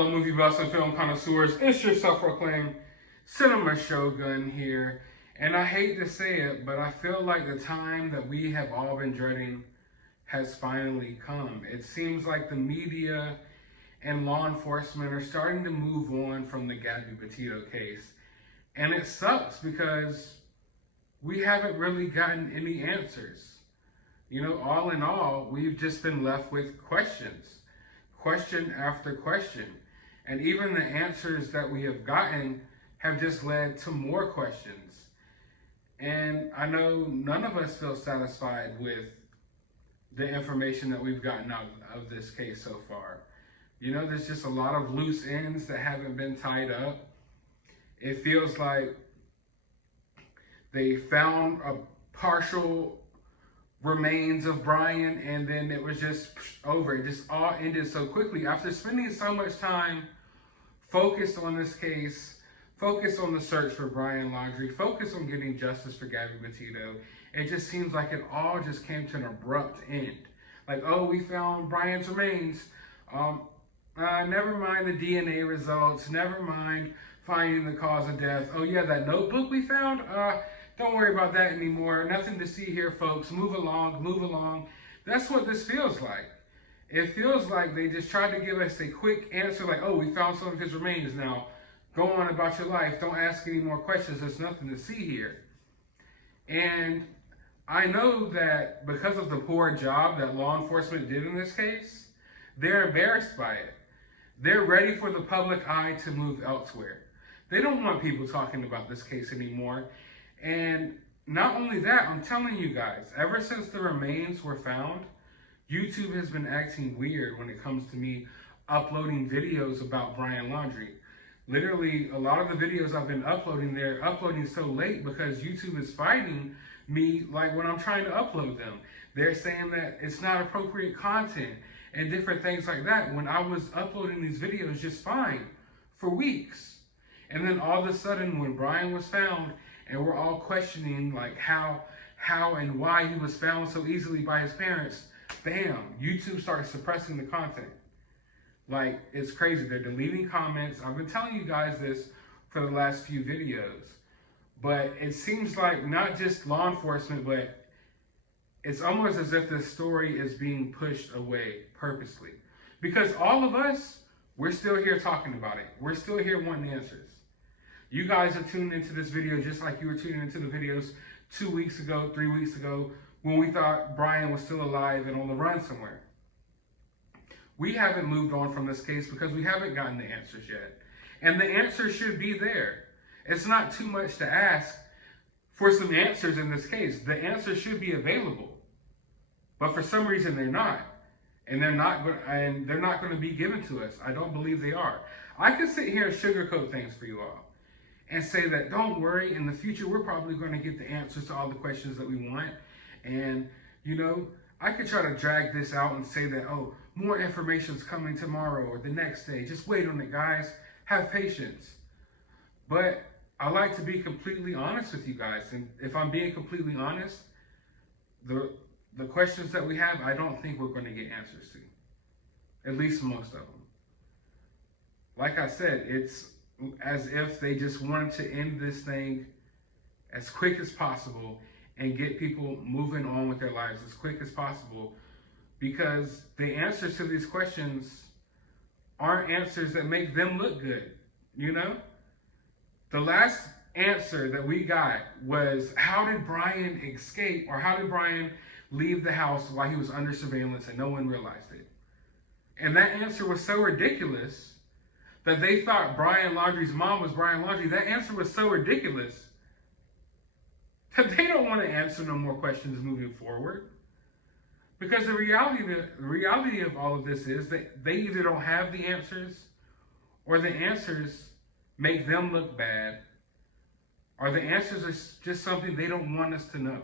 fellow movie buffs and film connoisseurs, it's your self-proclaimed cinema shogun here. And I hate to say it, but I feel like the time that we have all been dreading has finally come. It seems like the media and law enforcement are starting to move on from the Gabby Petito case. And it sucks because we haven't really gotten any answers. You know, all in all, we've just been left with questions. Question after question. And even the answers that we have gotten have just led to more questions. And I know none of us feel satisfied with the information that we've gotten out of this case so far. You know, there's just a lot of loose ends that haven't been tied up. It feels like they found a partial remains of Brian, and then it was just over. It just all ended so quickly. After spending so much time focused on this case, focused on the search for Brian Laundrie, focused on getting justice for Gabby Petito, it just seems like it all just came to an abrupt end. Like, oh, we found Brian's remains. Never mind the DNA results. Never mind finding the cause of death. Oh yeah, that notebook we found? Don't worry about that anymore. Nothing to see here, folks. Move along, move along. That's what this feels like. It feels like they just tried to give us a quick answer like, oh, we found some of his remains now. Go on about your life. Don't ask any more questions. There's nothing to see here. And I know that because of the poor job that law enforcement did in this case, they're embarrassed by it. They're ready for the public eye to move elsewhere. They don't want people talking about this case anymore. And not only that, I'm telling you guys, ever since the remains were found, YouTube has been acting weird when it comes to me uploading videos about Brian Laundrie. Literally, a lot of the videos I've been uploading, they're uploading so late because YouTube is fighting me like when I'm trying to upload them. They're saying that it's not appropriate content and different things like that when I was uploading these videos just fine for weeks. And then all of a sudden when Brian was found and we're all questioning like how and why he was found so easily by his parents, bam, YouTube started suppressing the content. Like, it's crazy. They're deleting comments. I've been telling you guys this for the last few videos. But it seems like not just law enforcement, but it's almost as if this story is being pushed away purposely. Because all of us, we're still here talking about it. We're still here wanting answers. You guys are tuning into this video just like you were tuning into the videos 2 weeks ago, 3 weeks ago, when we thought Brian was still alive and on the run somewhere. We haven't moved on from this case because we haven't gotten the answers yet. And the answers should be there. It's not too much to ask for some answers in this case. The answers should be available. But for some reason they're not. And they're not going to be given to us. I don't believe they are. I could sit here and sugarcoat things for you all and say that don't worry, in the future we're probably going to get the answers to all the questions that we want. And, you know, I could try to drag this out and say that, oh, more information's coming tomorrow or the next day. Just wait on it, guys. Have patience. But I like to be completely honest with you guys. And if I'm being completely honest, the questions that we have, I don't think we're going to get answers to. At least most of them. Like I said, it's as if they just wanted to end this thing as quick as possible and get people moving on with their lives as quick as possible, because the answers to these questions aren't answers that make them look good, you know? The last answer that we got was, how did Brian escape, or how did Brian leave the house while he was under surveillance and no one realized it? And that answer was so ridiculous that they thought Brian Laundrie's mom was Brian Laundrie. That answer was so ridiculous that they don't want to answer no more questions moving forward. Because the reality of all of this is that they either don't have the answers, or the answers make them look bad, or the answers are just something they don't want us to know.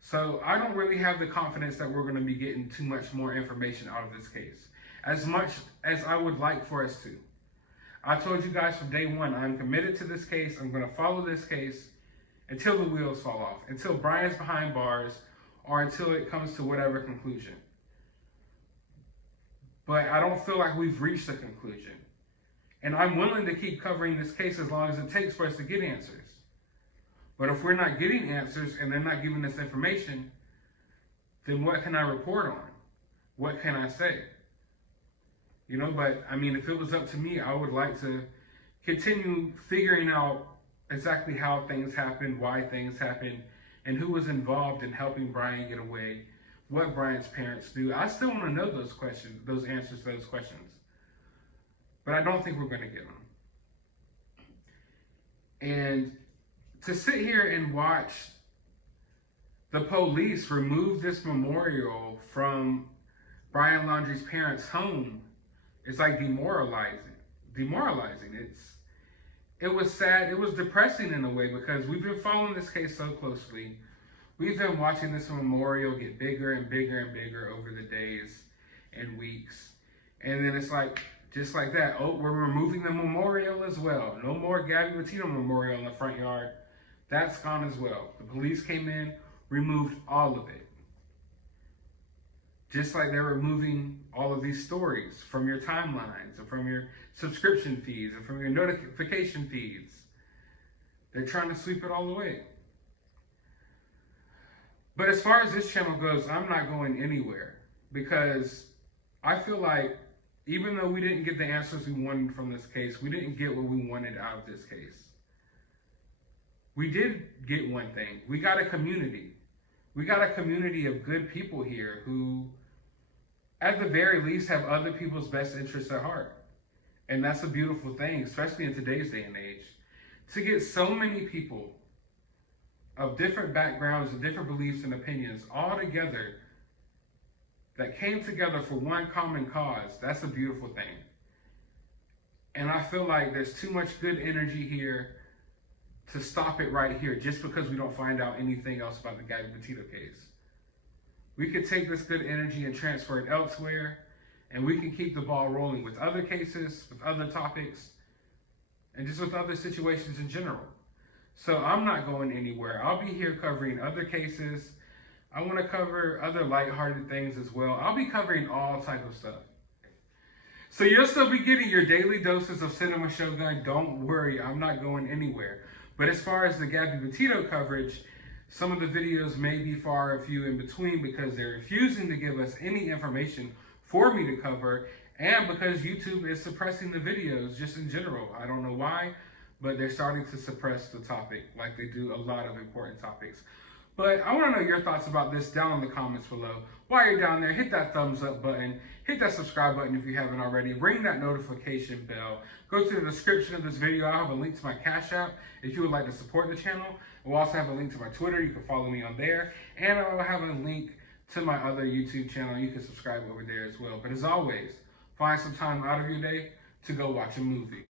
So I don't really have the confidence that we're going to be getting too much more information out of this case, as much as I would like for us to. I told you guys from day one, I'm committed to this case. I'm going to follow this case until the wheels fall off, until Brian's behind bars, or until it comes to whatever conclusion. but I don't feel like we've reached a conclusion. And I'm willing to keep covering this case as long as it takes for us to get answers. But if we're not getting answers and they're not giving us information, then what can I report on? What can I say? But I mean, if it was up to me, I would like to continue figuring out exactly how things happened, why things happened, and who was involved in helping Brian get away, what Brian's parents do. I still want to know those questions, those answers to those questions. But I don't think we're going to get them. And to sit here and watch the police remove this memorial from Brian Laundrie's parents' home is like demoralizing. It was sad. It was depressing in a way because we've been following this case so closely. We've been watching this memorial get bigger and bigger and bigger over the days and weeks. And then it's like, just like that, oh, we're removing the memorial as well. No more Gabby Petito memorial in the front yard. That's gone as well. The police came in, removed all of it. Just like they're removing all of these stories from your timelines, or from your subscription feeds, or from your notification feeds. They're trying to sweep it all away. But as far as this channel goes, I'm not going anywhere because I feel like even though we didn't get the answers we wanted from this case, we didn't get what we wanted out of this case. We did get one thing. We got a community. We got a community of good people here who, at the very least, have other people's best interests at heart. And that's a beautiful thing, especially in today's day and age. To get so many people of different backgrounds and different beliefs and opinions all together that came together for one common cause, that's a beautiful thing. And I feel like there's too much good energy here to stop it right here just because we don't find out anything else about the Gabby Petito case. We could take this good energy and transfer it elsewhere, and we can keep the ball rolling with other cases, with other topics, and just with other situations in general. So I'm not going anywhere. I'll be here covering other cases. I want to cover other lighthearted things as well. I'll be covering all type of stuff. So you'll still be getting your daily doses of Cinema Shogun. Don't worry, I'm not going anywhere. But as far as the Gabby Petito coverage, some of the videos may be far and few in between because they're refusing to give us any information for me to cover, and because YouTube is suppressing the videos just in general. I don't know why, but they're starting to suppress the topic like they do a lot of important topics. But I want to know your thoughts about this down in the comments below. While you're down there, hit that thumbs up button, hit that subscribe button if you haven't already, ring that notification bell. Go to the description of this video. I'll have a link to my Cash App if you would like to support the channel. We'll also have a link to my Twitter. You can follow me on there. And I'll have a link to my other YouTube channel. You can subscribe over there as well. But as always, find some time out of your day to go watch a movie.